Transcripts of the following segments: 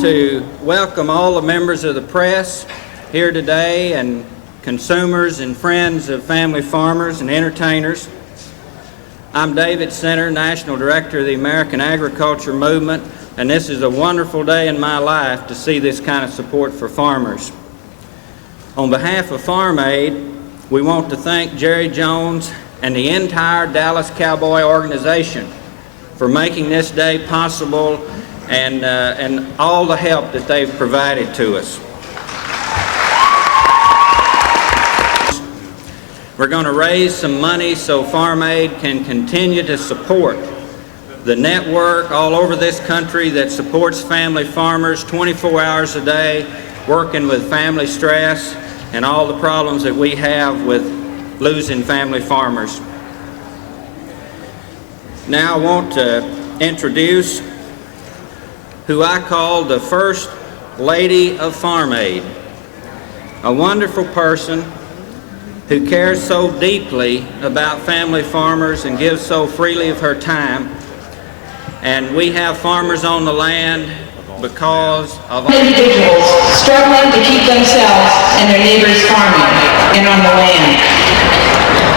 To welcome all the members of the press here today and consumers and friends of family farmers and entertainers. I'm David Center, National Director of the American Agriculture Movement, and this is a wonderful day in my life to see this kind of support for farmers. On behalf of Farm Aid, we want to thank Jerry Jones and the entire Dallas Cowboy organization for making this day possible and all the help that they've provided to us. We're going to raise some money so Farm Aid can continue to support the network all over this country that supports family farmers 24 hours a day, working with family stress and all the problems that we have with losing family farmers. Now I want to introduce who I call the First Lady of Farm Aid, a wonderful person who cares so deeply about family farmers and gives so freely of her time. And we have farmers on the land because of individuals struggling to keep themselves and their neighbors farming and on the land.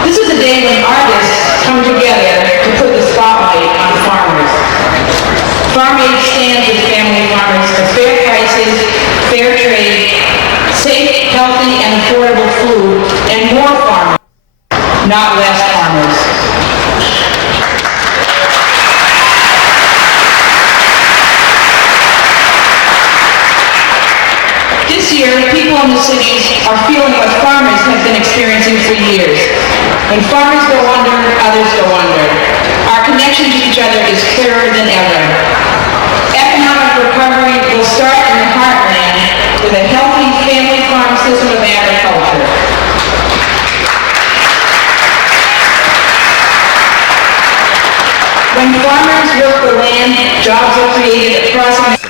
This is a day when artists come together to put the spotlight on farmers. Farm Aid stands with family farmers for fair prices, fair trade, safe, healthy, and affordable food, and more farmers, not less farmers. This year, people in the cities are feeling what farmers have been experiencing for years. When farmers go under, others go under. Our connection to each other is clearer than ever. Economic recovery will start in the heartland with a healthy family farm system of agriculture. When farmers work the land, jobs are created across America.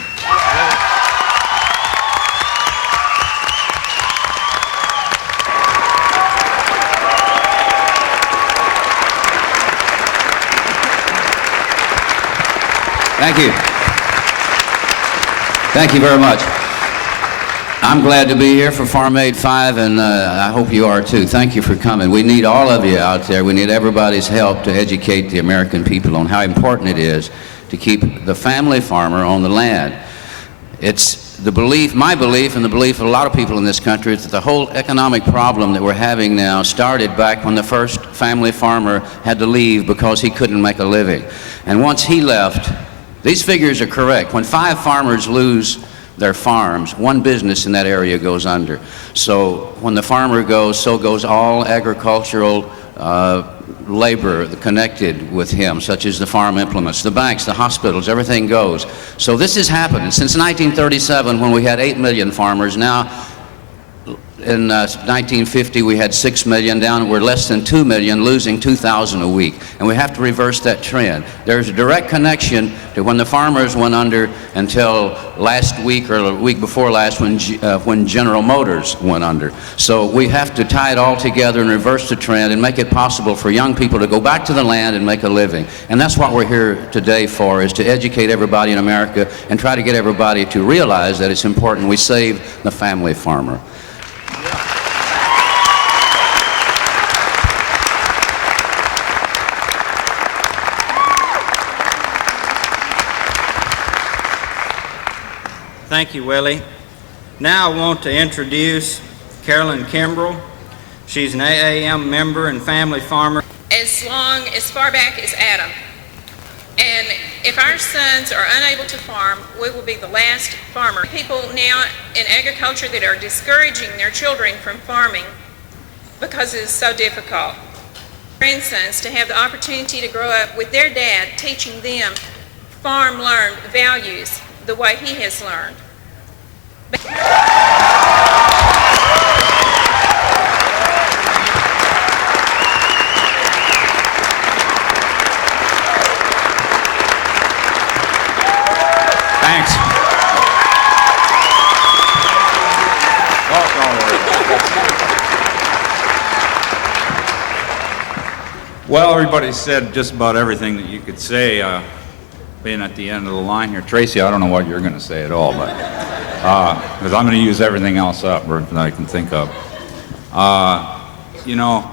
Thank you. Thank you very much. I'm glad to be here for Farm Aid 5, and I hope you are too. Thank you for coming. We need all of you out there. We need everybody's help to educate the American people on how important it is to keep the family farmer on the land. It's the belief, my belief, and the belief of a lot of people in this country is that the whole economic problem that we're having now started back when the first family farmer had to leave because he couldn't make a living. And once he left, these figures are correct. When 5 farmers lose their farms, one business in that area goes under. So when the farmer goes, so goes all agricultural labor connected with him, such as the farm implements, the banks, the hospitals, everything goes. So this has happened. Since 1937, when we had 8 million farmers, now in 1950 we had 6 million, down we're less than 2 million, losing 2,000 a week. And we have to reverse that trend. There's a direct connection to when the farmers went under until last week or the week before last when General Motors went under. So we have to tie it all together and reverse the trend and make it possible for young people to go back to the land and make a living. And that's what we're here today for, is to educate everybody in America and try to get everybody to realize that it's important we save the family farmer. Thank you, Willie. Now I want to introduce Carolyn Kimbrell. She's an AAM member and family farmer. As far back as Adam. And if our sons are unable to farm, we will be the last farmer. People now in agriculture that are discouraging their children from farming because it is so difficult. Grandsons to have the opportunity to grow up with their dad teaching them farm-learned values the way he has learned. Thanks. Well, everybody said just about everything that you could say. being at the end of the line here. Tracy, I don't know what you're going to say at all, but because I'm going to use everything else up that I can think of. You know,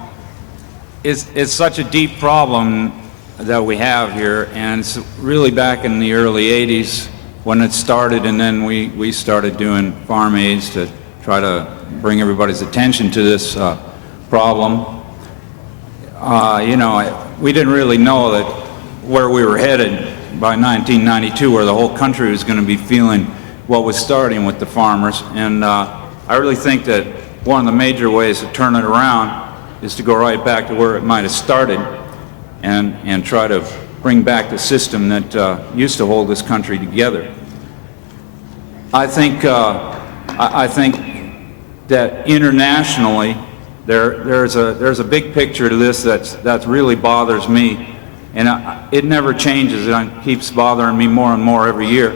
it's such a deep problem that we have here, and it's really back in the early 80s when it started, and then we started doing farm aids to try to bring everybody's attention to this problem. You know, we didn't really know that where we were headed by 1992, where the whole country was going to be feeling what was starting with the farmers. And I really think that one of the major ways to turn it around is to go right back to where it might have started and try to bring back the system that used to hold this country together. I think that internationally there's a big picture to this that really bothers me, and it never changes. It keeps bothering me more and more every year.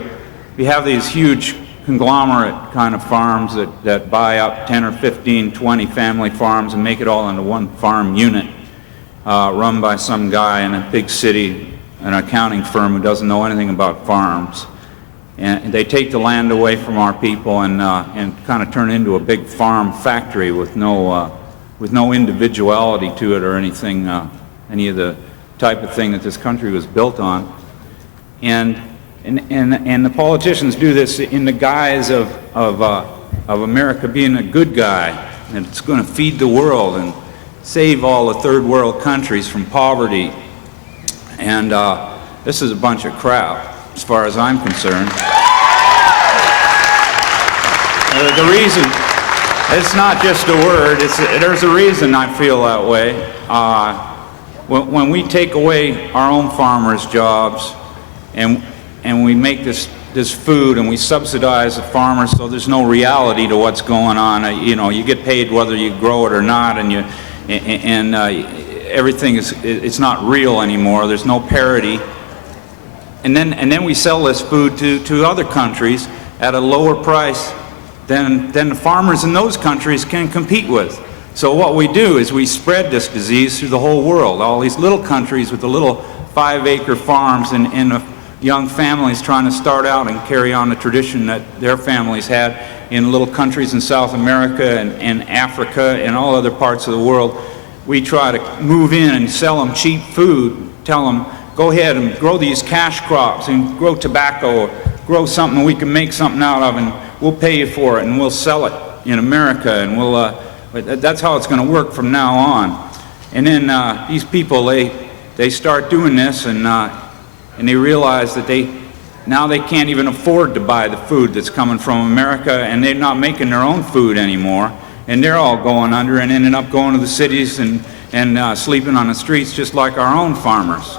We have these huge conglomerate kind of farms that buy up 10 or 15, 20 family farms and make it all into one farm unit, run by some guy in a big city, an accounting firm who doesn't know anything about farms. And they take the land away from our people and kind of turn it into a big farm factory with no individuality to it or anything, any of the type of thing that this country was built on. And the politicians do this in the guise of America being a good guy, and it's going to feed the world and save all the third world countries from poverty. And this is a bunch of crap, as far as I'm concerned. The reason, it's not just a word, there's a reason I feel that way. When we take away our own farmers' jobs and we make this food and we subsidize the farmers so there's no reality to what's going on, you know, you get paid whether you grow it or not, and everything it's not real anymore, there's no parity. And then we sell this food to other countries at a lower price than the farmers in those countries can compete with. So what we do is we spread this disease through the whole world. All these little countries with the little 5-acre farms and young families trying to start out and carry on the tradition that their families had in little countries in South America and Africa and all other parts of the world. We try to move in and sell them cheap food, tell them, go ahead and grow these cash crops and grow tobacco, or grow something we can make something out of, and we'll pay you for it and we'll sell it in America, and that's how it's going to work from now on. And then these people, they start doing this, and they realize that now they can't even afford to buy the food that's coming from America, and they're not making their own food anymore, and they're all going under and ending up going to the cities and sleeping on the streets just like our own farmers.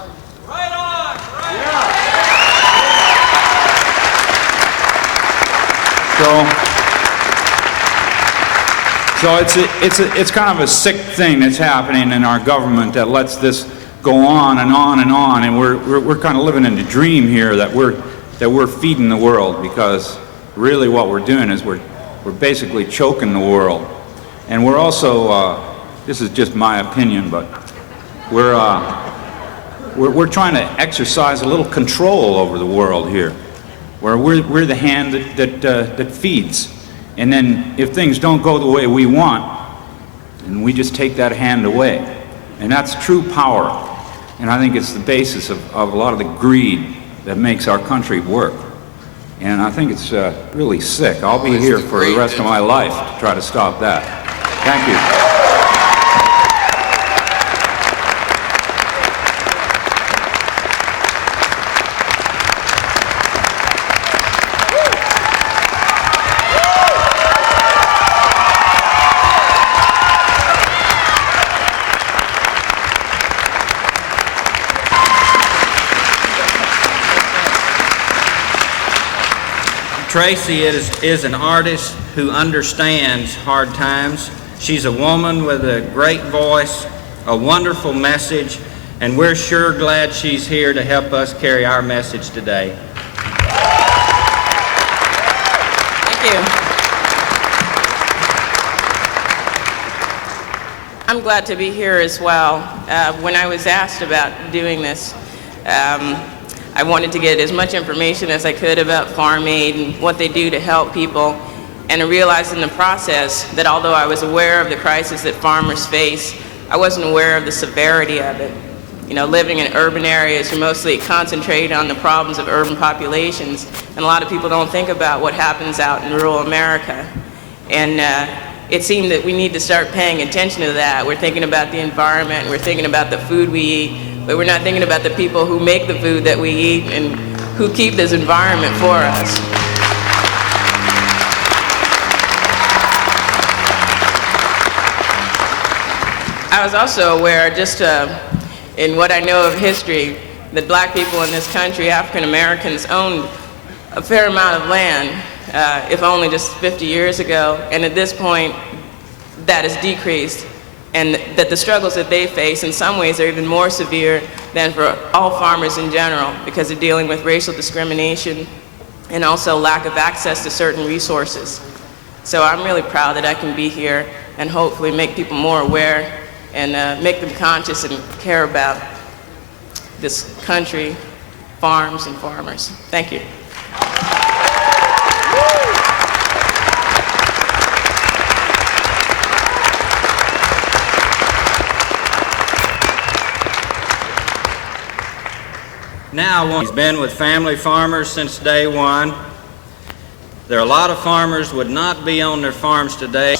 So it's kind of a sick thing that's happening in our government that lets this go on and on and on, and we're kind of living in a dream here that we're feeding the world, because really what we're doing is we're basically choking the world. And we're also this is just my opinion, but we're trying to exercise a little control over the world here, where we're the hand that feeds. And then if things don't go the way we want, then we just take that hand away. And that's true power. And I think it's the basis of a lot of the greed that makes our country work. And I think it's really sick. I'll be here for the rest of my life to try to stop that. Thank you. Tracy is an artist who understands hard times. She's a woman with a great voice, a wonderful message, and we're sure glad she's here to help us carry our message today. Thank you. I'm glad to be here as well. When I was asked about doing this, I I wanted to get as much information as I could about Farm Aid and what they do to help people. And I realized in the process that although I was aware of the crisis that farmers face, I wasn't aware of the severity of it. You know, living in urban areas, you're mostly concentrated on the problems of urban populations, and a lot of people don't think about what happens out in rural America. And it seemed that we need to start paying attention to that. We're thinking about the environment, we're thinking about the food we eat, but we're not thinking about the people who make the food that we eat and who keep this environment for us. I was also aware, just in what I know of history, that black people in this country, African Americans, owned a fair amount of land, if only just 50 years ago, and at this point, that has decreased, and that the struggles that they face in some ways are even more severe than for all farmers in general, because they're dealing with racial discrimination and also lack of access to certain resources. So I'm really proud that I can be here and hopefully make people more aware and make them conscious and care about this country, farms, and farmers. Thank you. Now, he's been with family farmers since day one. There are a lot of farmers would not be on their farms today.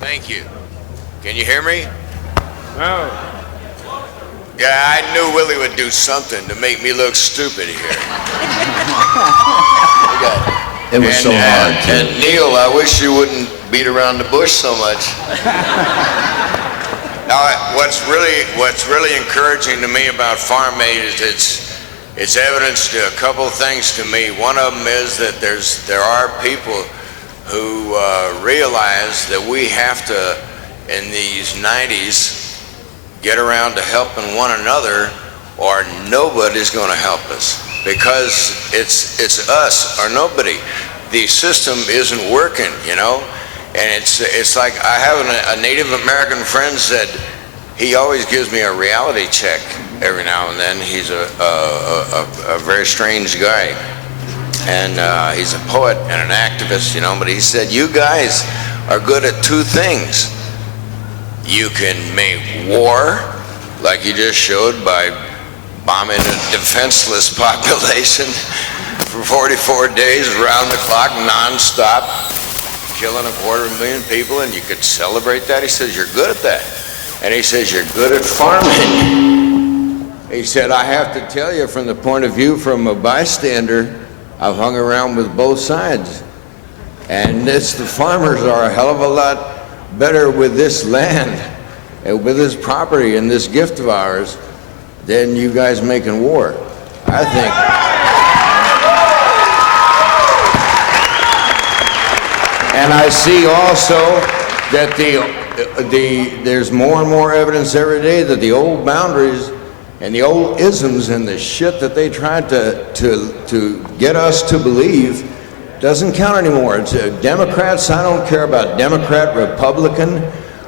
Thank you. Can you hear me? No. Yeah, I knew Willie would do something to make me look stupid here. It was so hard, too. And Neil, I wish you wouldn't beat around the bush so much. Now, what's really encouraging to me about Farm Aid is it's evidence to a couple things to me. One of them is that there are people who realize that we have to, in these 90s, get around to helping one another, or nobody's going to help us, because it's us or nobody. The system isn't working, you know, and it's like I have a Native American friend said he always gives me a reality check every now and then. He's a very strange guy, and he's a poet and an activist, you know, but he said, you guys are good at two things. You can make war, like you just showed, by bombing a defenseless population for 44 days around the clock, non-stop, killing 250,000 people, and you could celebrate that. He says, you're good at that. And he says, you're good at farming. He said, I have to tell you, from the point of view from a bystander, I've hung around with both sides. And the farmers are a hell of a lot better with this land and with this property and this gift of ours than you guys making war, I think. And I see also that there's more and more evidence every day that the old boundaries and the old isms and the shit that they tried to get us to believe doesn't count anymore. It's Democrats. I don't care about Democrat, Republican.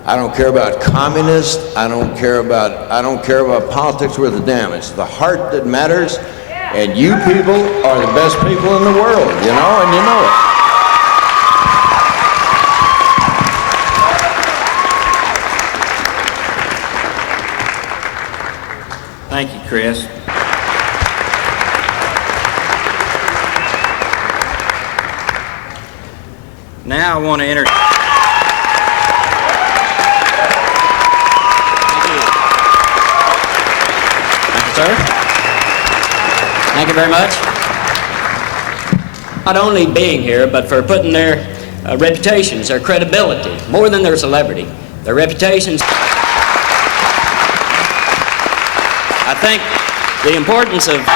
I don't care about communist. I don't care about politics worth a damn. It's the heart that matters, and you people are the best people in the world, you know, and you know it. Thank you, Kris. Now I want to introduce. Thank you, sir. Thank you very much. Not only being here, but for putting their reputations, their credibility, more than their celebrity, their reputations. I think the importance of.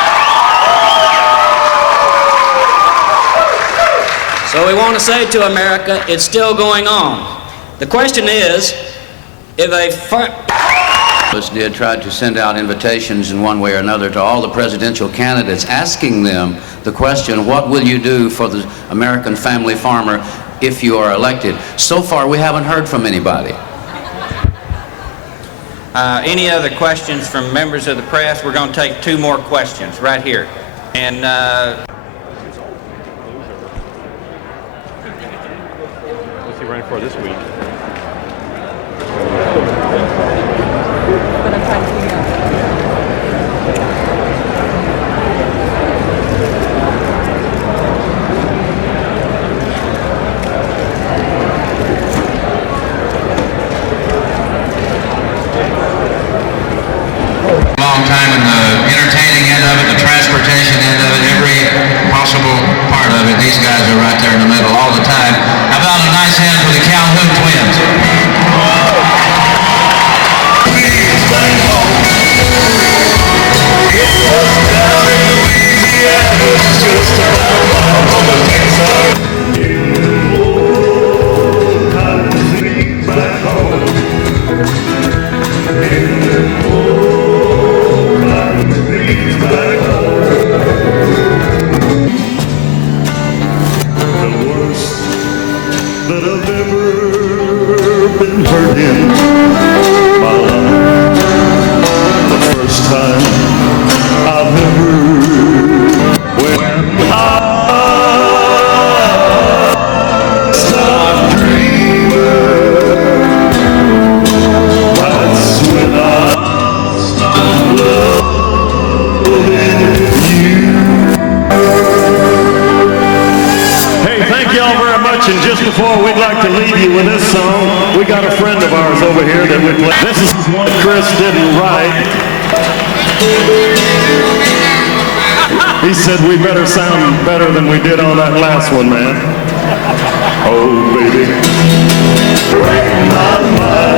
So we want to say to America, it's still going on. The question is, if a us did tried to send out invitations in one way or another to all the presidential candidates, asking them the question, what will you do for the American family farmer if you are elected? So far, we haven't heard from anybody. Any other questions from members of the press? We're going to take 2 more questions right here. And what's he running for this week? Long time in the entertaining end of it, the transportation end of it, every possible part of it. These guys are right there in the middle all the time. How about a nice hand for the Calhoun twins? That I've ever been hurt in my life. The first time I've ever, when I stopped dreaming, that's when I stopped loving you. Hey, thank y'all very much. And just before we'd like to leave you with this song, we got a friend of ours over here that we play. This is one Kris didn't write. He said we better sound better than we did on that last one, man. Oh, baby, break my mind.